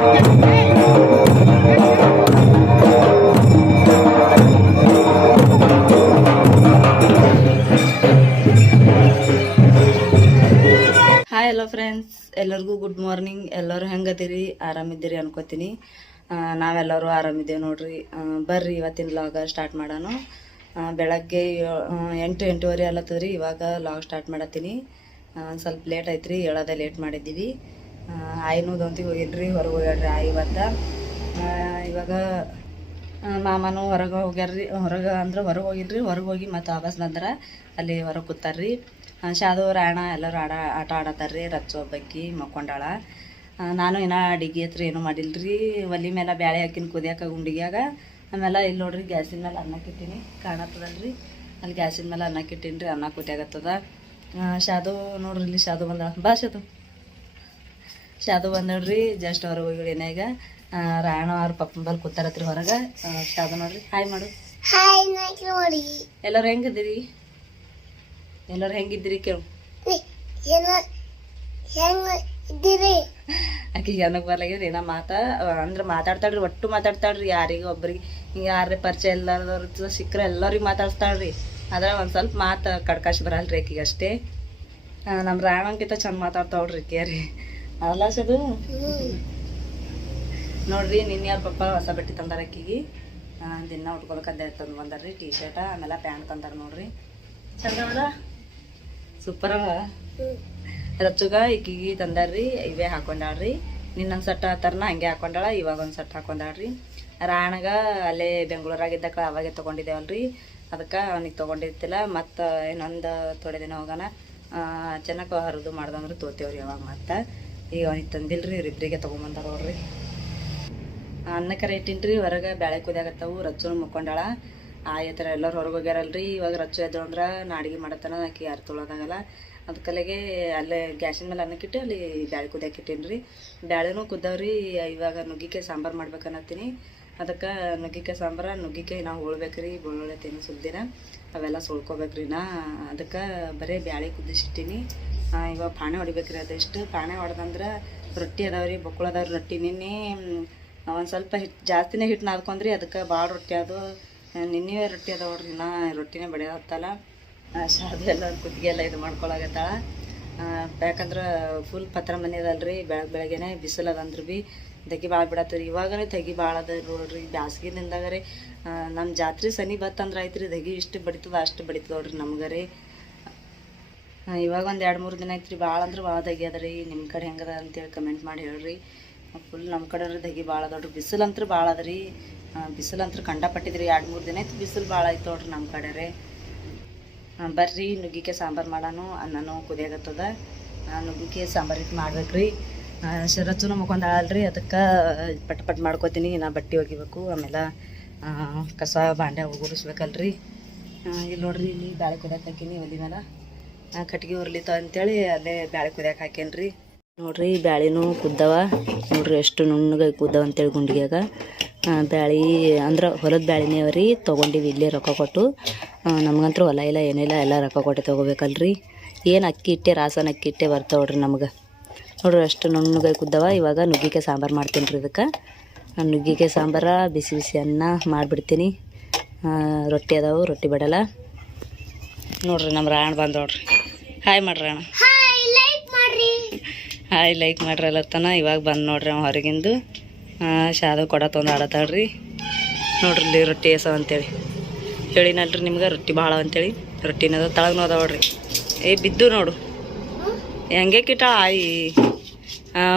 Hi hello friends, ಎಲ್ಲರಿಗೂ good morning. ಎಲ್ಲರೂ ಹೆಂಗದಿರಿ? ಆರಾಮಿದ್ದೀರಿ ಅನ್ಕೋತೀನಿ. ನಾವೆಲ್ಲರೂ ಆರಾಮಿದ್ದೇವೆ ನೋಡ್ರಿ. ಬರ್ರಿ ಇವತ್ತಿನ ಲಾಗ ಸ್ಟಾರ್ಟ್ ಮಾಡೋಣ. ಬೆಳಗ್ಗೆ 8-8:30 ಅಲ್ಲತ್ತದ್ರಿ. ಇವಾಗ ಲಾಗ್ ಸ್ಟಾರ್ಟ್ ಮಾಡತ್ತೀನಿ. ಸ್ವಲ್ಪ ಲೇಟ್ ಐತ್ರಿ, ಹೇಳೋದೇ ಲೇಟ್ ಮಾಡಿದ್ದೀವಿ. ಆಯಿನೂ ದೊಂತಿಗೆ ಹೋಗಿಲ್ರಿ, ಹೊರಗೆ ಹೋಗ್ಯಾಡ್ರಿ ಆಯಿ ಇವತ್ತು. ಇವಾಗ ಮಾಮನೂ ಹೊರಗೆ ಹೋಗ್ಯಾರ್ರಿ. ಹೊರಗೆ ಹೊರಗೆ ಹೋಗಿಲ್ರಿ. ಹೊರಗೆ ಹೋಗಿ ಮತ್ತು ವಾಪಸ್ ಬಂದ್ರೆ ಅಲ್ಲಿ ಹೊರಗೆ ಕೂತಾರ್ರಿ. ಶಾದು ರಾಯಣ ಎಲ್ಲರೂ ಆಟ ಆಡತ್ತಾರ್ರಿ. ರಚ್ಚು ಒಬ್ಬಕ್ಕಿ ಮಕ್ಕೊಂಡಾಳ. ನಾನು ಇನ್ನೂ ಅಡಿಗೆ ಹತ್ರ ಏನೂ ಮಾಡಿಲ್ರಿ. ಒಲೆ ಮೇಲೆ ಬ್ಯಾಳೆ ಹಾಕಿನ ಕುದಿಯಾಕ ಗುಂಡಿಗ್ಯಾಗ. ಆಮೇಲೆ ಇಲ್ಲಿ ನೋಡ್ರಿ ಗ್ಯಾಸಿನ ಮೇಲೆ ಅನ್ನಕ್ಕೆ ಇಟ್ಟೀನಿ, ಕಾಣತ್ತದಲ್ರಿ. ಅಲ್ಲಿ ಗ್ಯಾಸಿನ ಮೇಲೆ ಅನ್ನಕ್ಕೆ ಇಟ್ಟೀನಿ ರೀ. ಅನ್ನ ಕುದಿಯಾಗತ್ತದ. ಶಾದು ನೋಡ್ರಿ, ಇಲ್ಲಿ ಶಾದು ಬಂದಾಳ. ಬಾ ಶಾದು. ಶಾದು ಬಂದಳ್ರಿ. ಜಸ್ಟ್ ಹೊರಗೆ ಹೋಗಿ ಏನಾಗ ರಾಯಣ ಅವ್ರ ಪಪ್ಪನ ಬಲ್ಲಿ ಕೂತಾರತ್ರಿ ಹೊರಗೆ. ಶಾದು ನೋಡ್ರಿ, ಹಾಯ್ ಮಾಡು. ಎಲ್ಲರೂ ಹೆಂಗಿದ್ದೀರಿ? ಎಲ್ಲರೂ ಹೆಂಗಿದ್ದೀರಿ ಕೇಳು. ಆಕೆಗೆ ಏನಕ್ಕೆ ಬರ್ಲಾಗ್ಯದ್ರಿ ಏನೋ ಅಂದ್ರೆ ಮಾತಾಡ್ತಾಳ್ರಿ. ಒಟ್ಟು ಮಾತಾಡ್ತಾಳ್ರಿ. ಯಾರಿಗೆ ಒಬ್ರಿಗೆ ಹಿಂಗೆ ಯಾರೇ ಪರಿಚಯ ಎಲ್ಲಾರ್ದವ್ರ ಸಿಕ್ಕರೆ ಎಲ್ಲರಿಗೆ ಮಾತಾಡ್ತಾಳ್ರಿ. ಆದ್ರೆ ಒಂದು ಸ್ವಲ್ಪ ಮಾತು ಕಡ್ಕಾಶ್ ಬರಲ್ರಿ ಆಕೆಗೆ ಅಷ್ಟೇ. ನಮ್ಮ ರಾಯಣಕ್ಕಿಂತ ಚಂದ ಮಾತಾಡ್ತಾವ್ರಿ ಕೇರಿ. ಅಲ್ಲಾಸದು ನೋಡ್ರಿ. ನಿನ್ನೆ ಯಾರ ಪಪ್ಪ ಹೊಸ ಬಟ್ಟೆ ತಂದಾರ ಆಕಿಗೆ. ದಿನ ಉಟ್ಕೊಳಕಂದೆ ತಂದು ಬಂದಾರ್ರಿ. ಟೀ ಶರ್ಟ ಆಮೇಲೆ ಪ್ಯಾಂಟ್ ತಂದಾರ ನೋಡ್ರಿ. ಚಂದ ಅದ, ಸೂಪರ್ ಅವ. ರಚ್ಚುಗ ಈಕಿಗೆ ತಂದಾರ್ರಿ. ಇವೇ ಹಾಕೊಂಡಾಳ್ರಿ. ನಿನ್ನೊಂದು ಸೆಟ್ ಥರನ ಹಂಗೆ ಹಾಕೊಂಡಾಳ. ಇವಾಗ ಒಂದು ಸೆಟ್ ಹಾಕೊಂಡಾಳ್ರಿ. ರಾಯಣಗ ಅಲ್ಲೇ ಬೆಂಗಳೂರಾಗಿದ್ದಕ್ಕ ಅವಾಗೆ ತೊಗೊಂಡಿದ್ದೇವಲ್ರಿ. ಅದಕ್ಕೆ ಅವನಿಗೆ ತೊಗೊಂಡಿರ್ತಿಲ್ಲ. ಮತ್ತು ಇನ್ನೊಂದು ಥೋಡೆ ದಿನ ಹೋಗೋಣ ಚೆನ್ನಾಗಿ ಹರಿದು ಮಾಡ್ದಂದ್ರೆ ತೋತೇವ್ರಿ ಯಾವಾಗ. ಮತ್ತು ಈಗ ಅವನಿಗೆ ತಂದಿಲ್ರಿ, ಇವ್ರಿಬ್ರಿಗೆ ತೊಗೊಂಬಂದಾರ ನೋಡ್ರಿ. ಅನ್ನಕ್ಕೆ ಇಟ್ಟಿನ್ರಿ. ಹೊರಗೆ ಬ್ಯಾಳೆ ಕುದಿಯಾಗತ್ತವು. ರಚ್ಚುನು ಮುಕ್ಕೊಂಡಾಳ. ಈ ಥರ ಎಲ್ಲರೂ ಹೊರಗೆ ಹೋಗ್ಯಾರಲ್ರಿ. ಇವಾಗ ರಚ್ಚು ಎದ್ದು ಅಂದ್ರೆ ನಾ ಅಡುಗೆ ಮಾಡತ್ತಾನ. ಆಕೆ ಯಾರು ತೊಳೋದಾಗಲ್ಲ. ಅದಕ್ಕಲ್ಲಿಗೆ ಅಲ್ಲೇ ಗ್ಯಾಸಿನ ಮೇಲೆ ಅನ್ನಕ್ಕಿಟ್ಟು ಅಲ್ಲಿ ಬ್ಯಾಳೆ ಕುದಿಯಾಕೆ ಇಟ್ಟೀನಿ ರೀ. ಬ್ಯಾಳೆನೂ ಕುದ್ದವ್ರಿ. ಇವಾಗ ನುಗ್ಗಿಕಾಯಿ ಸಾಂಬಾರು ಮಾಡ್ಬೇಕನ್ನತ್ತೀನಿ. ಅದಕ್ಕೆ ನುಗ್ಗಿಕಾಯಿ ಸಾಂಬಾರು, ನುಗ್ಗಿಕಾಯಿ ನಾವು ಉಳ್ಬೇಕ್ರಿ. ಬೆಳ್ಳುಳ್ಳಿ ತಿನ್ನು ಸುದ್ದಿನ ಅವೆಲ್ಲ ಸುಳ್ಕೊಬೇಕ್ರಿ. ಅದಕ್ಕೆ ಬರೀ ಬ್ಯಾಳೆ ಕುದಿಸಿಟ್ಟಿನಿ. ಇವಾಗ ಪಾಣೆ ಹೊಡಿಬೇಕ್ರಿ. ಅದೆಷ್ಟು ಪಾಣೆ ಹೊಡೆದಂದ್ರೆ ರೊಟ್ಟಿ ಅದಾವ್ರಿ, ಬೊಕ್ಕಳು ಅದಾವ್ರಿ. ರೊಟ್ಟಿ ನಿನ್ನೆ ಒಂದು ಸ್ವಲ್ಪ ಹಿಟ್ಟು ಜಾಸ್ತಿನೇ ಹಿಟ್ಟು ನಾದ್ಕೊಂಡ್ರಿ. ಅದಕ್ಕೆ ಭಾಳ ರೊಟ್ಟಿ ಅದು. ನಿನ್ನೆ ರೊಟ್ಟಿ ಅದಾವ ನೋಡ್ರಿ. ರೊಟ್ಟಿನೇ ಬಡಿಯೋತ್ತಲ್ಲ. ಶಾದು ಎಲ್ಲ ಕುತ್ತಿಗೆ ಎಲ್ಲ ಇದು ಮಾಡ್ಕೊಳಗತ್ತಾಳ. ಯಾಕಂದ್ರೆ ಫುಲ್ ಪತ್ರ ಮನೆ ಅದಲ್ರಿ. ಬೆಳಗ್ಗೆನೆ ಬಿಸಿಲು ಅದಂದ್ರೆ ಭೀ ತೆಗಿ ಭಾಳ ಬಿಡತ್ತರಿ. ಇವಾಗನೇ ತೆಗಿ ಭಾಳ ಅದ ನೋಡ್ರಿ. ಬ್ಯಾಸ್ಗಿದಿಂದಾಗ ರೀ ನಮ್ಮ ಜಾತ್ರೆ ಸನಿ ಬತ್ತಂದ್ರೆ ಆಯ್ತು ರೀ. ದಗಿ ಇಷ್ಟು ಬಡಿತದ ಅಷ್ಟು ಬಡಿತದ ನೋಡ್ರಿ ನಮ್ಗೆ ರೀ. ಇವಾಗ ಒಂದು 2-3 ದಿನ ಐತ್ರಿ. ಭಾಳ ಅಂದ್ರೆ ಭಾಳ ದಗಿ ಅದ ರೀ. ನಿಮ್ಮ ಕಡೆ ಹೆಂಗದ ಅಂತೇಳಿ ಕಮೆಂಟ್ ಮಾಡಿ ಹೇಳ್ರಿ. ಫುಲ್ ನಮ್ಮ ಕಡೆ ದಗಿ ಭಾಳ ಅದ ನೋಡ್ರಿ. ಬಿಸಿಲಂತ್ರ ಭಾಳ ಅದ ರೀ. ಬಿಸಿಲಂತ್ರ ಕಂಡಪಟ್ಟಿದ್ರಿ. 2-3 ದಿನ ಐತಿ ಬಿಸಿಲು ಭಾಳ ಐತೆ ನೋಡ್ರಿ ನಮ್ಮ ಕಡೆ ರೀ. ಬರ್ರಿ ನುಗ್ಗಿಕಾಯಿ ಸಾಂಬಾರು ಮಾಡೋಣ. ಅನ್ನನೂ ಕುದಿಯಾಗತ್ತದ. ನುಗ್ಗಿಕಾಯಿ ಸಾಂಬಾರು ಇಟ್ಟು ಮಾಡ್ಬೇಕ್ರಿ. ರಚ್ಚುನು ಮುಕೊಂಡಾಳಲ್ರಿ. ಅದಕ್ಕೆ ಪಟ್ ಮಾಡ್ಕೋತೀನಿ. ನಾ ಬಟ್ಟೆ ಒಗಿಬೇಕು. ಆಮೇಲೆ ಕಸ ಬಾಂಡೆ ಗುಡಿಸ್ಬೇಕಲ್ರಿ. ಇಲ್ಲಿ ನೋಡ್ರಿ, ಇಲ್ಲಿ ಬ್ಯಾಳೆ ಕುದಿಯಾಕೆ ಹಾಕೀನಿ. ಒಲಿ ಮೇಲೆ ಕಟ್ಗೆ ಉರ್ಲಿತಾವ ಅಂತೇಳಿ ಅಲ್ಲೇ ಬ್ಯಾಳೆ ಕುದಿಯಾಕೆ ಹಾಕೇನಿ ರೀ. ನೋಡ್ರಿ ಬ್ಯಾಳೆನೂ ಕುದ್ದವ ನೋಡ್ರಿ. ಎಷ್ಟು ನುಣ್ಣಗಾಗಿ ಕುದ್ದವ ಅಂತೇಳಿ ಗುಂಡಿಗ್ಯಾಗ. ಬ್ಯಾಳೆ ಅಂದ್ರೆ ಹೊಲದ ಬ್ಯಾಳೆನೇ ಅವ್ರಿ. ತೊಗೊಂಡಿವಿ ಇಲ್ಲೇ ರೊಕ್ಕ ಕೊಟ್ಟು. ನಮಗಂತೂ ಹೊಲ ಇಲ್ಲ ಏನಿಲ್ಲ, ಎಲ್ಲ ರೊಕ್ಕ ಕೊಟ್ಟು ತೊಗೋಬೇಕಲ್ರಿ. ಏನು ಅಕ್ಕಿ ಇಟ್ಟೆ ರಾಸನ ಅಕ್ಕಿ ಇಟ್ಟೆ ಬರ್ತಾವ್ರಿ ನಮ್ಗೆ. ನೋಡ್ರಿ ಅಷ್ಟು ನುಣ್ಣಗಾಗಿ ಕುದ್ದವ. ಇವಾಗ ನುಗ್ಗಿಕಾಯಿ ಸಾಂಬಾರು ಮಾಡ್ತೀನಿ ರೀ. ಇದಕ್ಕೆ ನುಗ್ಗಿಕಾಯಿ ಸಾಂಬಾರು ಬಿಸಿ ಬಿಸಿ ಅನ್ನ ಮಾಡಿಬಿಡ್ತೀನಿ. ರೊಟ್ಟಿ ಅದಾವು, ರೊಟ್ಟಿ ಬಿಡಲ್ಲ ನೋಡ್ರಿ. ನಮ್ಮ ರಾಯಣ ಬಂದು ನೋಡ್ರಿ. ಹಾಯ್ ಮಾಡ್ರಿ ಅಣ್ಣ. ಹಾಯ್ ಲೈಕ್ ಮಾಡ್ರಿ ಅಲ್ಲತ್ತನ. ಇವಾಗ ಬಂದು ನೋಡ್ರಿ ಅವ ಹೊರಗಿಂದು. ಶಾದು ಕೊಡ ತೊಂದು ಆಡತ್ತಾಳ್ರಿ. ನೋಡ್ರಿ ಇಲ್ಲಿ ರೊಟ್ಟಿ ಎಸವ ಅಂತೇಳಿ ಹೇಳಿನಲ್ರಿ ನಿಮ್ಗೆ. ರೊಟ್ಟಿ ಭಾಳ ಅಂತೇಳಿ ರೊಟ್ಟಿನದ ತಳಗ್ನೂ ಅದಾವ ನೋಡ್ರಿ. ಬಿದ್ದು ನೋಡು ಹೆಂಗೆ ಇಟ್ಟಾಳ ಆಯಿ.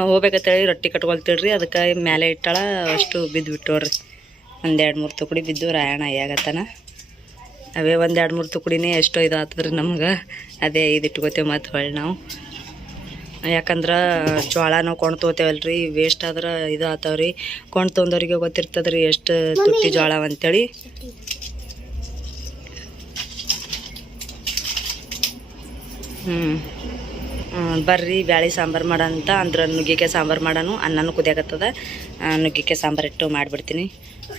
ಹೋಗ್ಬೇಕಂತೇಳಿ ರೊಟ್ಟಿ ಕಟ್ಕೊಳ್ತೀಳ್ರಿ. ಅದಕ್ಕೆ ಮೇಲೆ ಇಟ್ಟಾಳ. ಅಷ್ಟು ಬಿದ್ದು ಬಿಟ್ಟು ನೋಡ್ರಿ. 1-2-3 ತುಕಡಿ ಬಿದ್ದು ರಾಯಣ ಅಯ್ಯಾಗತ್ತಾನ. ಅವೇ 1-2-3 ತುಕಡಿನೇ ಎಷ್ಟೋ ಇದು ಆಗ್ತದ್ರಿ ನಮ್ಗೆ. ಅದೇ ಇದು ಇಟ್ಕೋತೇವೆ ಮತ್ತು ಹೊಳ್ಳಿ ನಾವು. ಯಾಕಂದ್ರೆ ಜೋಳ ನಾವು ಕೊಂಡು ತೊಗೋತೇವಲ್ರಿ. ವೇಸ್ಟ್ ಆದ್ರೆ ಇದು ಆತಾವ್ರಿ. ಕೊಂಡು ತೊಗೊಂಡವ್ರಿಗೆ ಗೊತ್ತಿರ್ತದ್ರಿ ಎಷ್ಟು ತುಟ್ಟಿ ಜೋಳ ಅಂತೇಳಿ. ಬರ್ರಿ ಬ್ಯಾಳೆ ಸಾಂಬಾರು ಮಾಡಂತ ಅಂದ್ರೆ ನುಗ್ಗಿಕಾಯಿ ಸಾಂಬಾರು ಮಾಡೋಣ. ಅನ್ನನೂ ಕುದಿಯಾಗತ್ತದ. ನುಗ್ಗಿಕಾಯಿ ಸಾಂಬಾರು ಇಟ್ಟು ಮಾಡಿಬಿಡ್ತೀನಿ.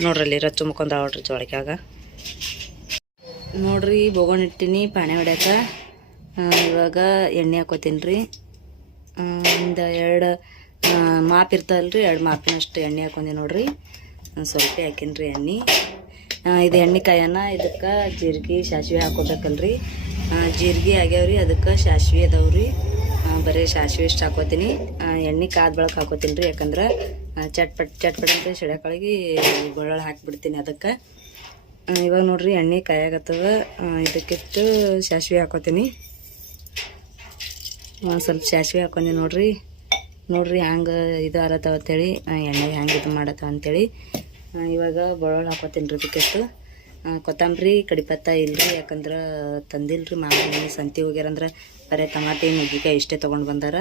ನೋಡ್ರಲ್ಲಿ ರಚ್ಚು ಮುಕ್ಕೊಂದ ನೋಡ್ರಿ ಜೋಳಕ್ಕಾಗ. ನೋಡ್ರಿ ಬೋಗೋಣ ಇಟ್ಟಿನಿ ಪಾಣೆ ಹೊಡ್ಯಾಕ. ಇವಾಗ ಎಣ್ಣೆ ಹಾಕೋತೀನಿ ರೀ. ಒಂದು 2 ಮಾಪ್ ಇರ್ತದಲ್ರಿ 2 ಮಾಪಿನಷ್ಟು ಎಣ್ಣೆ ಹಾಕೊಂಡಿ ನೋಡ್ರಿ. ಸ್ವಲ್ಪ ಹಾಕಿನ್ರಿ ಎಣ್ಣೆ. ಇದು ಎಣ್ಣೆಕಾಯನ್ನ ಇದಕ್ಕೆ ಜೀರಿಗೆ ಸಾಸಿವೆ ಹಾಕೋಬೇಕಲ್ರಿ. ಜೀರಿಗೆ ಆಗ್ಯಾವ್ರಿ, ಅದಕ್ಕೆ ಸಾಸಿವೆ ಅದಾವ್ರಿ. ಬರೀ ಸಾಸಿವೆ ಇಷ್ಟು ಹಾಕೋತೀನಿ. ಎಣ್ಣೆ ಕಾದ ಬೆಳಕು ಹಾಕೋತೀನಿ ರೀ, ಯಾಕಂದ್ರೆ ಚಟ್ಪಟ್ ಅಂತ ಸಿಡ್ಯಾಕಳಿಗೆ ಬೆಳ್ಳುಳ್ಳಿ ಹಾಕಿಬಿಡ್ತೀನಿ ಅದಕ್ಕೆ. ಇವಾಗ ನೋಡ್ರಿ ಎಣ್ಣೆ ಕಾಯಾಗತ್ತದ. ಇದಕ್ಕಿಟ್ಟು ಸಾಸಿವೆ ಹಾಕೋತೀನಿ. ಸ್ವಲ್ಪ ಸಾಸಿವೆ ಹಾಕೊಂಡಿ ನೋಡ್ರಿ ಹ್ಯಾಂಗೆ ಇದು ಆರತ್ತವ ಅಂತೇಳಿ, ಎಣ್ಣೆಗೆ ಹ್ಯಾಂಗೆ ಇದು ಮಾಡತ್ತವ ಅಂತೇಳಿ. ಇವಾಗ ಬೆಳ್ಳುಳ್ಳಿ ಹಾಕೋತೀನಿ ರೀ. ಇದಕ್ಕಿಟ್ಟು ಕೊತ್ತಂಬರಿ ಕಡಿಪತ್ತ ಇಲ್ರಿ, ಯಾಕಂದ್ರೆ ತಂದಿಲ್ರಿ ಮಾಮೂಲಿ ಸಂತಿ ಹೋಗ್ಯಾರಂದ್ರೆ ಬರೀ ಟಮಾಟಿ ನುಗ್ಗಿಕಾಯಿ ಇಷ್ಟೇ ತೊಗೊಂಡು ಬಂದಾರ.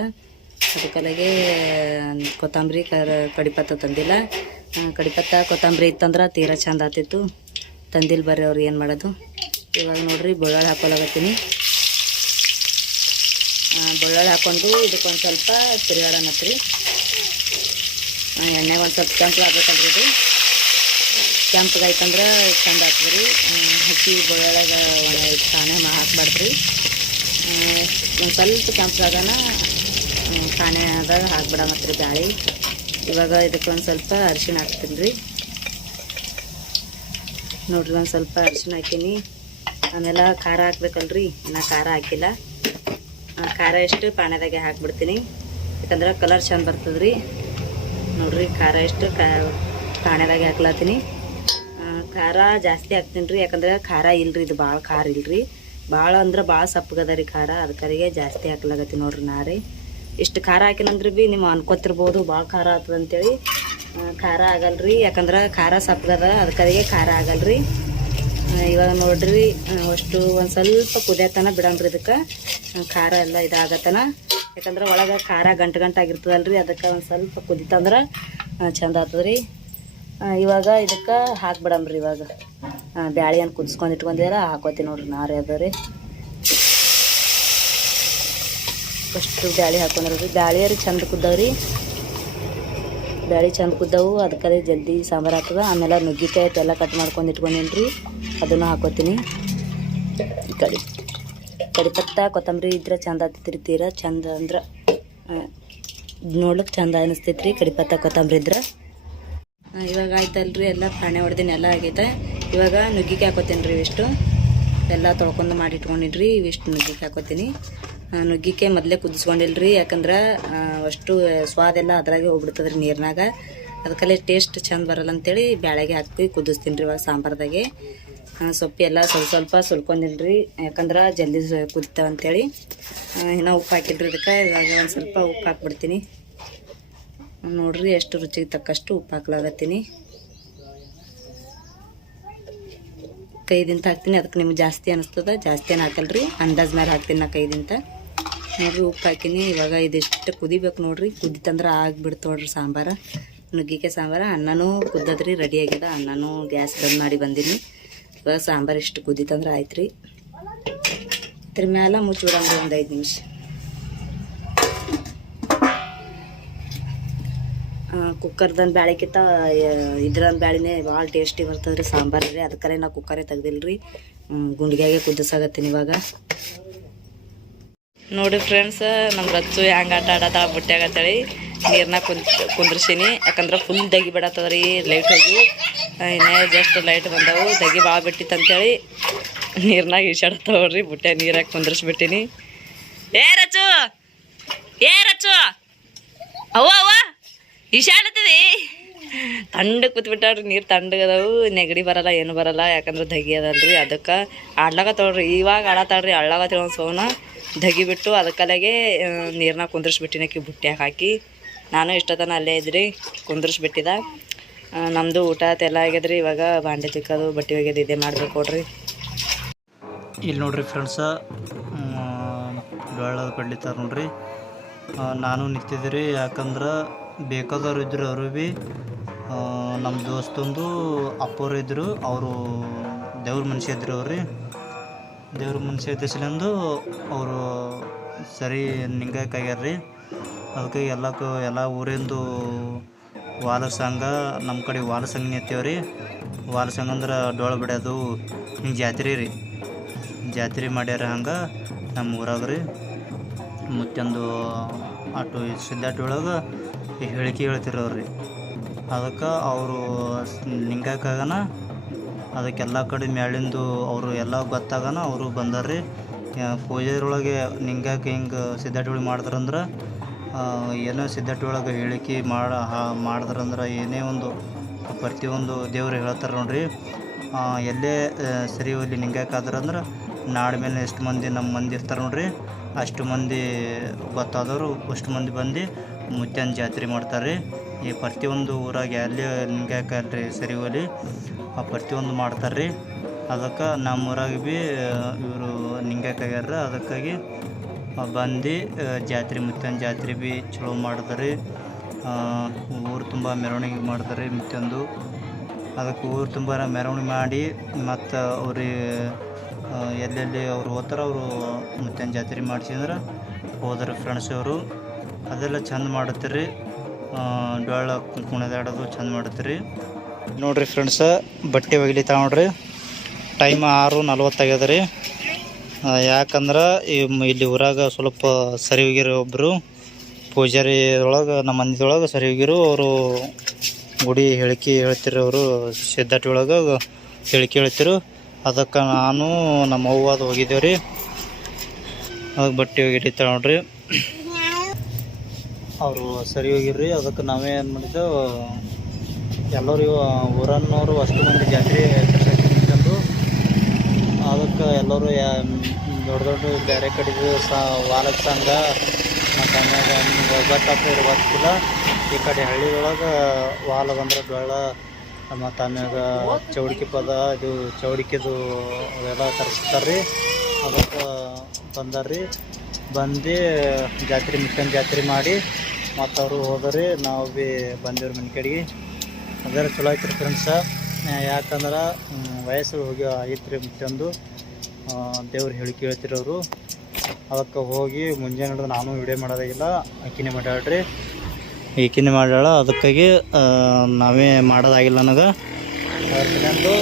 ಅದಕ್ಕಲಾಗೆ ಕೊತ್ತಂಬರಿ ಕಡಿಪತ್ತ ತಂದಿಲ್ಲ. ಕಡಿಪತ್ತ ಕೊತ್ತಂಬರಿ ಇತ್ತಂದ್ರೆ ತೀರಾ ಚಂದ ಆತಿತ್ತು. ತಂದಿಲ್ಲ ಬರ್ರಿ ಅವ್ರು ಏನು ಮಾಡೋದು. ಇವಾಗ ನೋಡ್ರಿ ಬೆಳ್ಳುಳ್ಳಿ ಹಾಕೊಳಗತ್ತೀನಿ. ಬೆಳ್ಳುಳ್ಳಿ ಹಾಕ್ಕೊಂಡು ಇದಕ್ಕೊಂದು ಸ್ವಲ್ಪ ತಿರುಗಾಡನತ್ರಿ. ಎಣ್ಣೆಗೆ ಒಂದು ಸ್ವಲ್ಪ ಕೆಂಪು ಆಗ್ಬೇಕಲ್ರಿ. ಇದು ಕೆಂಪಗಾಯ್ತಂದ್ರೆ ಚಂದ ಆಗ್ತದ್ರಿ. ಹಚ್ಚಿ ಬೆಳ್ಳುಳ್ಳಿಗೆ ಕಾಣೆ ಹಾಕ್ಬಾರ್ದ್ರಿ. ಒಂದು ಸ್ವಲ್ಪ ಕೆಂಪಗಾಗನ ಕಾಣೆದಾಗ ಹಾಕ್ಬಿಡಮತ್ರಿ ಬ್ಯಾಳಿ. ಇವಾಗ ಇದಕ್ಕೆ ಒಂದು ಸ್ವಲ್ಪ ಅರಿಶಿಣ ಹಾಕ್ತೀನಿ ರೀ. ನೋಡ್ರಿ ಒಂದು ಸ್ವಲ್ಪ ಅರಿಶಿಣ ಹಾಕೀನಿ. ಆಮೇಲೆ ಖಾರ ಹಾಕ್ಬೇಕಲ್ರಿ, ಇನ್ನು ಖಾರ ಹಾಕಿಲ್ಲ. ಖಾರ ಎಷ್ಟು ಪಾಣ್ಯದಾಗೆ ಹಾಕ್ಬಿಡ್ತೀನಿ, ಯಾಕಂದ್ರೆ ಕಲರ್ ಚಂದ ಬರ್ತದ್ರಿ. ನೋಡ್ರಿ ಖಾರ ಎಷ್ಟು ಪಾಣ್ಯದಾಗೆ ಹಾಕ್ಲತ್ತೀನಿ. ಖಾರ ಜಾಸ್ತಿ ಹಾಕ್ತೀನಿ ರೀ, ಯಾಕಂದ್ರೆ ಖಾರ ಇಲ್ರಿ, ಇದು ಭಾಳ ಖಾರ ಇಲ್ರಿ. ಭಾಳ ಅಂದ್ರೆ ಭಾಳ ಸಪ್ಪಗದ ರೀ ಖಾರ. ಅದಕ್ಕರಿಗೆ ಜಾಸ್ತಿ ಹಾಕ್ಲಾಗತ್ತೀನಿ ನೋಡ್ರಿ ನಾರಿ. ಇಷ್ಟು ಖಾರ ಹಾಕಿನಂದ್ರೆ ಭೀ ನೀವು ಅನ್ಕೋತಿರ್ಬೋದು ಭಾಳ ಖಾರ ಆಗ್ತದೆ ಅಂತೇಳಿ. ಖಾರ ಆಗಲ್ರಿ, ಯಾಕಂದ್ರೆ ಖಾರ ಸಪ್ಪಗದ, ಅದಕ್ಕರಿಗೆ ಖಾರ ಆಗಲ್ರಿ. ಇವಾಗ ನೋಡ್ರಿ ಅಷ್ಟು ಒಂದು ಸ್ವಲ್ಪ ಕುದಿಯತನ ಬಿಡಂಬ್ರಿ. ಇದಕ್ಕೆ ಖಾರ ಎಲ್ಲ ಇದಾಗತ್ತನ, ಯಾಕಂದ್ರೆ ಒಳಗೆ ಖಾರ ಗಂಟಾಗಿರ್ತದಲ್ರಿ. ಅದಕ್ಕೆ ಒಂದು ಸ್ವಲ್ಪ ಕುದಿತಂದ್ರೆ ಚಂದ ಆಗ್ತದ್ರಿ. ಇವಾಗ ಇದಕ್ಕೆ ಹಾಕ್ಬಿಡಂಬ್ರಿ. ಇವಾಗ ಬ್ಯಾಳಿ ಅಂತ ಕುದಿಸ್ಕೊಂಡು ಇಟ್ಕೊಂಡಿದಾರ ಹಾಕೋತೀನಿ ನೋಡ್ರಿ. ನಾರೇ ಅದ ರೀ, ಫಸ್ಟು ಬ್ಯಾಳಿ ಹಾಕೊಂಡ್ರಿ. ಬ್ಯಾಳಿಯರು ಚಂದ ಕುದ್ದವ್ರಿ. ಬ್ಯಾಳಿ ಚಂದ ಕುದ್ದವು, ಅದಕ್ಕೆ ಜಲ್ದಿ ಸಾಂಬಾರು ಆಗ್ತದ. ಆಮೇಲೆ ನುಗ್ಗಿಕಾಯಿ ಎಲ್ಲ ಕಟ್ ಮಾಡ್ಕೊಂಡು ಇಟ್ಕೊಂಡೇನಿ ರೀ, ಅದನ್ನು ಹಾಕೋತೀನಿ. ಕಡಿಪತ್ತ ಕೊತ್ತಂಬರಿ ಇದ್ರೆ ಚಂದ ಆಗ್ತೈತ್ರಿ. ತೀರ ಚಂದ ಅಂದ್ರೆ ನೋಡ್ಲಿಕ್ಕೆ ಚಂದ ಅನಿಸ್ತೈತ್ರಿ ಕಡಿಪತ್ತ ಕೊತ್ತಂಬರಿ ಇದ್ರೆ. ಇವಾಗ ಆಯ್ತಲ್ರಿ, ಎಲ್ಲ ಪಾಣೆ ಹೊಡ್ದೀನಿ, ಎಲ್ಲ ಆಗೈತೆ. ಇವಾಗ ನುಗ್ಗಿಕಾಯಿ ಹಾಕೋತೀನಿ ರೀ. ಇವಿಷ್ಟು ಎಲ್ಲ ತೊಳ್ಕೊಂಡು ಮಾಡಿ ಇಟ್ಕೊಂಡಿನ್ರಿ. ಇವಿಷ್ಟು ನುಗ್ಗಿಕಾಯಿ ಹಾಕೋತೀನಿ. ನುಗ್ಗಿಕಾಯಿ ಮೊದಲೇ ಕುದಿಸ್ಕೊಂಡಿಲ್ರಿ, ಯಾಕಂದ್ರೆ ಅಷ್ಟು ಸ್ವಾದೆಲ್ಲ ಅದ್ರಾಗೆ ಹೋಗ್ಬಿಡ್ತದ್ರಿ ನೀರಿನಾಗ. ಅದಕ್ಕಲ್ಲೇ ಟೇಸ್ಟ್ ಚಂದ ಬರಲ್ಲ ಅಂತೇಳಿ ಬ್ಯಾಳೆಗೆ ಹಾಕಿ ಕುದಿಸ್ತೀನಿ ರೀ. ಇವಾಗ ಸಾಂಬಾರ್ದಾಗೆ ಸೊಪ್ಪು ಎಲ್ಲ ಸ್ವಲ್ಪ ಸುಲ್ಕೊಂಡಿಲ್ರಿ, ಯಾಕಂದ್ರೆ ಜಲ್ದಿ ಕುದಿತಾವ ಅಂತೇಳಿ. ಇನ್ನೂ ಉಪ್ಪು ಹಾಕಿಲ್ರಿ ಇದಕ್ಕೆ. ಇವಾಗ ಒಂದು ಸ್ವಲ್ಪ ಉಪ್ಪು ಹಾಕ್ಬಿಡ್ತೀನಿ. ನೋಡ್ರಿ ಎಷ್ಟು ರುಚಿಗೆ ತಕ್ಕಷ್ಟು ಉಪ್ಪು ಹಾಕ್ಲಾಗತ್ತೀನಿ. ಕೈದಿಂತ ಹಾಕ್ತೀನಿ, ಅದಕ್ಕೆ ನಿಮ್ಗೆ ಜಾಸ್ತಿ ಅನಿಸ್ತದ. ಜಾಸ್ತಿ ಏನು ಹಾಕಲ್ರಿ, ಅಂದಾಜ್ ಮೇಲೆ ಹಾಕ್ತೀನಿ ನಾ ಕೈದಿಂತ. ನೋಡ್ರಿ ಉಪ್ಪು ಹಾಕಿನಿ. ಇವಾಗ ಇದಿಷ್ಟು ಕುದಿಬೇಕು ನೋಡ್ರಿ. ಕುದಿತಂದ್ರೆ ಆಗಿಬಿಡ್ತು ನೋಡ್ರಿ ಸಾಂಬಾರು, ನುಗ್ಗಿಕಾಯಿ ಸಾಂಬಾರು. ಅನ್ನನೂ ಕುದ್ದದ್ರಿ, ರೆಡಿ ಆಗ್ಯದ. ಅನ್ನನೂ ಗ್ಯಾಸ್ ಬಂದ್ ಮಾಡಿ ಬಂದೀನಿ. ಇವಾಗ ಸಾಂಬಾರು ಇಷ್ಟು ಕುದಿತಂದ್ರೆ ಆಯ್ತು ರೀ. ಇದ್ರ ಮ್ಯಾಲ ಮುಚ್ಚಿಬಿಡಂಗ್ರಿ ಒಂದು 5 ನಿಮಿಷ. ಕುಕ್ಕರ್ದಂದು ಬ್ಯಾಳಿಕಿಂತ ಇದ್ರಂದು ಬ್ಯಾಳಿನೇ ಭಾಳ ಟೇಸ್ಟಿ ಬರ್ತದ್ರಿ ಸಾಂಬಾರು ರೀ. ಅದಕ್ಕರೆ ನಾವು ಕುಕ್ಕರೇ ತೆಗ್ದಿಲ್ರಿ, ಗುಂಡಿಗೆಗೆ ಕುದಿಸಾಗತ್ತೀನಿ ಇವಾಗ. ನೋಡಿ ಫ್ರೆಂಡ್ಸ್, ನಮ್ಮ ರಚ್ಚು ಹ್ಯಾಂಗೆ ಆಟ ಆಡೋದ ಬುಟ್ಟ್ಯಾಗತ್ತೇಳಿ ನೀರ್ನಾಗ ಕುಂದ್ರಸೀನಿ. ಯಾಕಂದ್ರೆ ಫುಲ್ ದಗಿ ಬಿಡತ್ತದ ರೀ, ಲೈಟ್ ಹೋಗಿ. ಇನ್ನೇ ಜಸ್ಟ್ ಲೈಟ್ ಬಂದವು, ದಗಿ ಭಾಳ ಬಿಟ್ಟಿತ್ತಂತೇಳಿ ನೀರ್ನಾಗ ಈಸಾಡತ್ತವ್ರಿ. ಬುಟ್ಟೆ ನೀರಾಗಿ ಕುಂದ್ರಿಸ್ಬಿಟ್ಟಿನಿ. ಏ ರಚ್ಚು ಅವ್ವ ಈಶಾಡತ್ತದಿ. ತಣ್ಣಗೆ ಕೂತ್ಬಿಟ್ಟಾಡ್ರಿ, ನೀರು ತಣ್ಣಗದವು, ನೆಗಡಿ ಬರಲ್ಲ, ಏನು ಬರಲ್ಲ. ಯಾಕಂದ್ರೆ ದಗಿ ಅದಲ್ರಿ, ಅದಕ್ಕೆ ಆಡ್ಲಾಗತ್ತವ್ರಿ. ಇವಾಗ ಆಡತ್ತಾಳ್ರಿ, ಅಳ್ಳಾಗತ್ತೇಳಿ ಒಂದು ಸೋನ ದಗಿ ಬಿಟ್ಟು. ಅದಕ್ಕಲಾಗೆ ನೀರ್ನಾಗ ಕುಂದ್ರಿಸ್ಬಿಟ್ಟಿನಕಿ ಬುಟ್ಟ್ಯಾಗ ಹಾಕಿ. ನಾನು ಇಷ್ಟೊತ್ತನ ಅಲ್ಲೇ ಇದ್ರಿ, ಕುಂದ್ರಿಸ್ಬಿಟ್ಟಿದ. ನಮ್ಮದು ಊಟ ಎಲ್ಲ ಆಗ್ಯದ್ರಿ. ಇವಾಗ ಬಾಂಡೆ ತಿಕ್ಕೋದು, ಬಟ್ಟೆ ಒಗ್ಯೋದು ಇದೇ ಮಾಡ್ಬೇಕು ನೋಡ್ರಿ. ಇಲ್ಲಿ ನೋಡ್ರಿ ಫ್ರೆಂಡ್ಸ, ಬೆಳ್ಳದ ಕಡ್ಲಿತಾರ ನೋಡ್ರಿ. ನಾನು ನಿಂತಿದ್ರಿ, ಯಾಕಂದ್ರೆ ಬೇಕಾದವ್ರು ಇದ್ರು. ಅವರು ಭೀ ನಮ್ಮ ದೋಸ್ತಂದು ಅಪ್ಪವ್ರು ಇದ್ದರು. ಅವರು ದೇವ್ರ ಮನುಷ್ಯ ಇದ್ರು. ಅವ್ರಿ ದೇವ್ರ ಮನುಷ್ಯ ಇದ್ದಸಲಿಂದು ಅವರು ಸರಿ ನಿಂಗಾಕಾಗ್ಯಾರ್ರಿ. ಅದಕ್ಕೆ ಎಲ್ಲ ಊರಿಂದು ವಾಲ ಸಂಘ, ನಮ್ಮ ಕಡೆ ವಾಲ ಸಂಘ ನಿಂತೀವ್ರಿ. ವಾಲ ಸಂಘ ಅಂದ್ರೆ ಡೋಳ ಬಿಡೋದು, ಹಿಂಗೆ ಜಾತ್ರೆ ಮಾಡ್ಯಾರ. ಹಂಗೆ ನಮ್ಮ ಊರಾಗ ರೀ ಮುತ್ತಂದು ಆಟೋ ಸಿದ್ದಾಟಿ ಒಳಗೆ ಹೇಳಿಕೆ ಹೇಳ್ತಿರೋರು ರೀ. ಅದಕ್ಕೆ ಅವರು ನಿಂಗಾಕಾಗನ ಅದಕ್ಕೆಲ್ಲ ಕಡೆ ಮ್ಯಾಲಿಂದು ಅವರು ಎಲ್ಲ ಗೊತ್ತಾಗನ ಅವರು ಬಂದಾರ್ರಿ. ಪೂಜೆಯೊಳಗೆ ನಿಂಗಾಕ ಹಿಂಗೆ ಸಿದ್ಧಾಟುಗಳು ಮಾಡ್ತಾರಂದ್ರೆ ಏನೋ ಸಿದ್ಧಾಟುಳಗೆ ಹೇಳಿಕೆ ಮಾಡಿದ್ರಂದ್ರೆ ಏನೇ ಒಂದು ಪ್ರತಿಯೊಂದು ದೇವ್ರು ಹೇಳ್ತಾರೆ ನೋಡ್ರಿ. ಎಲ್ಲೇ ಸರಿ ಹೋಗ್ಲಿ ನಿಂಗಾಕಾದ್ರಂದ್ರೆ ನಾಡ ಮೇಲೆ ಎಷ್ಟು ಮಂದಿ ನಮ್ಮ ಮಂದಿ ಇರ್ತಾರೆ ನೋಡ್ರಿ, ಅಷ್ಟು ಮಂದಿ ಗೊತ್ತಾದವರು ಅಷ್ಟು ಮಂದಿ ಬಂದು ಮುತ್ಯಾನ ಜಾತ್ರೆ ಮಾಡ್ತಾರೆ ರೀ. ಈ ಪ್ರತಿಯೊಂದು ಊರಾಗ ಎಲ್ಲಿ ನಿಂಗಾಕಲ್ರಿ ಸರಿ ಹೋಗ್ಲಿ ಪ್ರತಿಯೊಂದು ಮಾಡ್ತಾರೆ ರೀ. ಅದಕ್ಕೆ ನಮ್ಮ ಊರಾಗ ಭೀ ಇವರು ನಿಂಗಾಕಾಗ್ಯಾರ. ಅದಕ್ಕಾಗಿ ಬಂದು ಜಾತ್ರೆ ಮುತ್ಯಾನ ಜಾತ್ರೆ ಭೀ ಚಲೋ ಮಾಡಿದ್ರಿ. ಊರು ತುಂಬ ಮೆರವಣಿಗೆ ಮಾಡ್ತಾರೆ ಮುತ್ಯಂದು. ಅದಕ್ಕೆ ಊರು ತುಂಬ ಮೆರವಣಿಗೆ ಮಾಡಿ ಮತ್ತು ಅವ್ರಿಗೆ ಎಲ್ಲೆಲ್ಲಿ ಅವ್ರು ಹೋಗ್ತಾರೆ ಅವರು ಮುತ್ಯಾನ ಜಾತ್ರೆ ಮಾಡಿಸಿದ್ರೆ ಹೋದ್ರೆ ಫ್ರೆಂಡ್ಸ್ ಅವರು ಅದೆಲ್ಲ ಚಂದ ಮಾಡುತ್ತೀರಿ. ಡೊಳ್ಳ ಕುಣಿದಾಡೋದು ಚಂದ ಮಾಡುತ್ತೀರಿ ನೋಡಿರಿ ಫ್ರೆಂಡ್ಸ. ಬಟ್ಟೆ ಒಗಿಲಿ ತಗೊಂಡ್ರಿ. ಟೈಮ್ 6:40 ಆಗ್ಯದ ರೀ. ಯಾಕಂದ್ರೆ ಇಲ್ಲಿ ಊರಾಗ ಸ್ವಲ್ಪ ಸರಿ ಹೋಗಿರೋ ಒಬ್ಬರು ಪೂಜಾರಿ ಒಳಗೆ ನಮ್ಮ ಮಂದಿದೊಳಗೆ ಸರಿ ಹೋಗಿರು. ಅವರು ಗುಡಿ ಹೇಳಿಕೆ ಹೇಳ್ತಿರು, ಅವರು ಸಿದ್ಧಾಟಿ ಒಳಗೆ ಹೇಳಿಕೆ ಹೇಳ್ತಿರು. ಅದಕ್ಕೆ ನಾನು ನಮ್ಮ ಅವ್ವ ಅದು ಹೋಗಿದ್ದೇವೆ ರೀ. ಅದಕ್ಕೆ ಬಟ್ಟೆ ಹೋಗಿರಿ ತಗೊಂಡ್ರಿ. ಅವರು ಸರಿ ಹೋಗಿರ್ರಿ. ಅದಕ್ಕೆ ನಾವೇ ಏನು ಮಾಡಿದ್ದೆವು, ಎಲ್ಲರೂ ಊರನ್ನವರು ಅಷ್ಟು ಮಂದಿ ಜಾತ್ರೆ ತಂದು ಅದಕ್ಕೆ ಎಲ್ಲರೂ ದೊಡ್ಡ ದೊಡ್ಡ ಬೇರೆ ಕಡೆದು ವಾಲಕ ಸಂಘ ಮತ್ತು ಆಮ್ಯಾಗ ನಿಮ್ಗೆ ಗೊತ್ತಿಲ್ಲ. ಈ ಕಡೆ ಹಳ್ಳಿ ಒಳಗೆ ವಾಲ ಬಂದ್ರೆ ಡೊಳ್ಳ ಮತ್ತು ಆಮ್ಯಾಗ ಚೌಡಿಕೆ ಪದ ಇದು ಚೌಡಿಕೆದು ಅವೆಲ್ಲ ತರಿಸ್ತಾರೆ ರೀ. ಅದಕ್ಕೆ ಬಂದಾರ್ರಿ. ಬಂದು ಜಾತ್ರೆ ಮುತ್ಯಾನ ಜಾತ್ರೆ ಮಾಡಿ ಮತ್ತು ಅವರು ಹೋದ್ರಿ. ನಾವು ಭೀ ಬಂದೇವ್ರಿ ಮನೆ ಕಡೆಗೆ. ಅದೆಲ್ಲ ಚಲೋ ಐತ್ರಿ ಫ್ರೆಂಡ್ಸ. ಯಾಕಂದ್ರೆ ವಯಸ್ಸು ಹೋಗಿ ಆಗಿತ್ತು ಮುತ್ಯಂದು ದೇವ್ರು ಹೇಳಿಕೆ ಹೇಳ್ತಿರೋರು. ಅದಕ್ಕೆ ಹೋಗಿ ಮುಂಜಾನೆ ಹಿಡಿದು ನಾನು ವಿಡಿಯೋ ಮಾಡೋದಾಗಿಲ್ಲ, ಆಕಿನೇ ಮಾಡ್ಯಾಳ್ರಿ. ಈಕಿನೇ ಮಾಡ್ಯಾಳ. ಅದಕ್ಕಾಗಿ ನಾವೇ ಮಾಡೋದಾಗಿಲ್ಲ ನನಗೆ. ಅದ್ರ ಸಲಿಂದು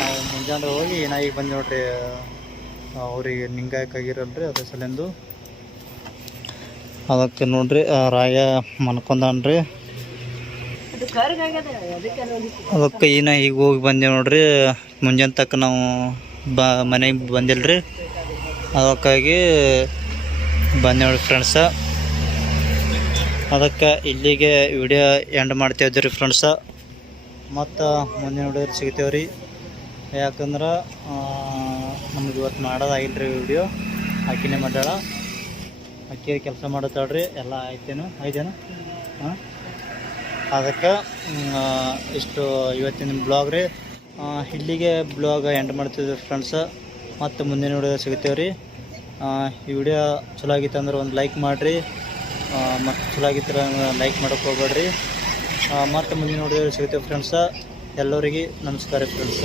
ನಾವು ಮುಂಜಾನೆ ಹೋಗಿ ಈಗ ಬಂದು ನೋಡ್ರಿ ಅವ್ರಿಗೆ ನಿಂಗಾಕಾಗಿರಲ್ರಿ ಅದ್ರ ಸಲಿಂದು. ಅದಕ್ಕೆ ನೋಡ್ರಿ ರಾಯ ಮನ್ಕೊಂಡಾನ್ರಿ. ಅದಕ್ಕೆ ಈಗ ಹೋಗಿ ಬಂದೇವು ನೋಡ್ರಿ. ಮುಂಜಾನೆ ತಕ್ಕ ನಾವು ಮನೆಗೆ ಬಂದಿಲ್ರಿ. ಅದಕ್ಕಾಗಿ ಬಂದೇವ್ರಿ ಫ್ರೆಂಡ್ಸ. ಅದಕ್ಕೆ ಇಲ್ಲಿಗೆ ವಿಡಿಯೋ ಎಂಡ್ ಮಾಡ್ತೇವ್ರಿ ಫ್ರೆಂಡ್ಸ. ಮತ್ತು ಮುಂದಿನ ವಿಡಿಯೋ ಸಿಗ್ತೇವ್ರಿ. ಯಾಕಂದ್ರೆ ನಮ್ಗೆ ಇವತ್ತು ಮಾಡೋದಾಗಿಲ್ರಿ ವಿಡಿಯೋ. ಆಕಿನೇ ಮಾಡ್ಯಾಳ. ಆಕೆ ಕೆಲಸ ಮಾಡತ್ತಾಳ್ರಿ. ಎಲ್ಲ ಐತೇನು ಹಾಂ. ಅದಕ್ಕೆ ಇಷ್ಟು ಇವತ್ತಿನ ಬ್ಲಾಗ್ ರೀ. ಇಲ್ಲಿಗೆ ಬ್ಲಾಗ್ ಎಂಡ್ ಮಾಡ್ತಿದ್ವಿ ಫ್ರೆಂಡ್ಸ. ಮತ್ತು ಮುಂದಿನ ವಿಡಿಯೋ ಸಿಗ್ತೇವೆ ರೀ. ಈ ವಿಡಿಯೋ ಚಲೋ ಆಗಿತ್ತು ಅಂದ್ರೆ ಒಂದು ಲೈಕ್ ಮಾಡಿರಿ. ಮತ್ತು ಚಲೋ ಆಗಿತ್ತು ಲೈಕ್ ಮಾಡೋಕ್ಕೆ ಹೋಗ್ಬೇಡ್ರಿ. ಮತ್ತು ಮುಂದಿನ ವಿಡಿಯೋ ಸಿಗ್ತೇವೆ ಫ್ರೆಂಡ್ಸ. ಎಲ್ಲರಿಗೆ ನಮಸ್ಕಾರ ಫ್ರೆಂಡ್ಸ.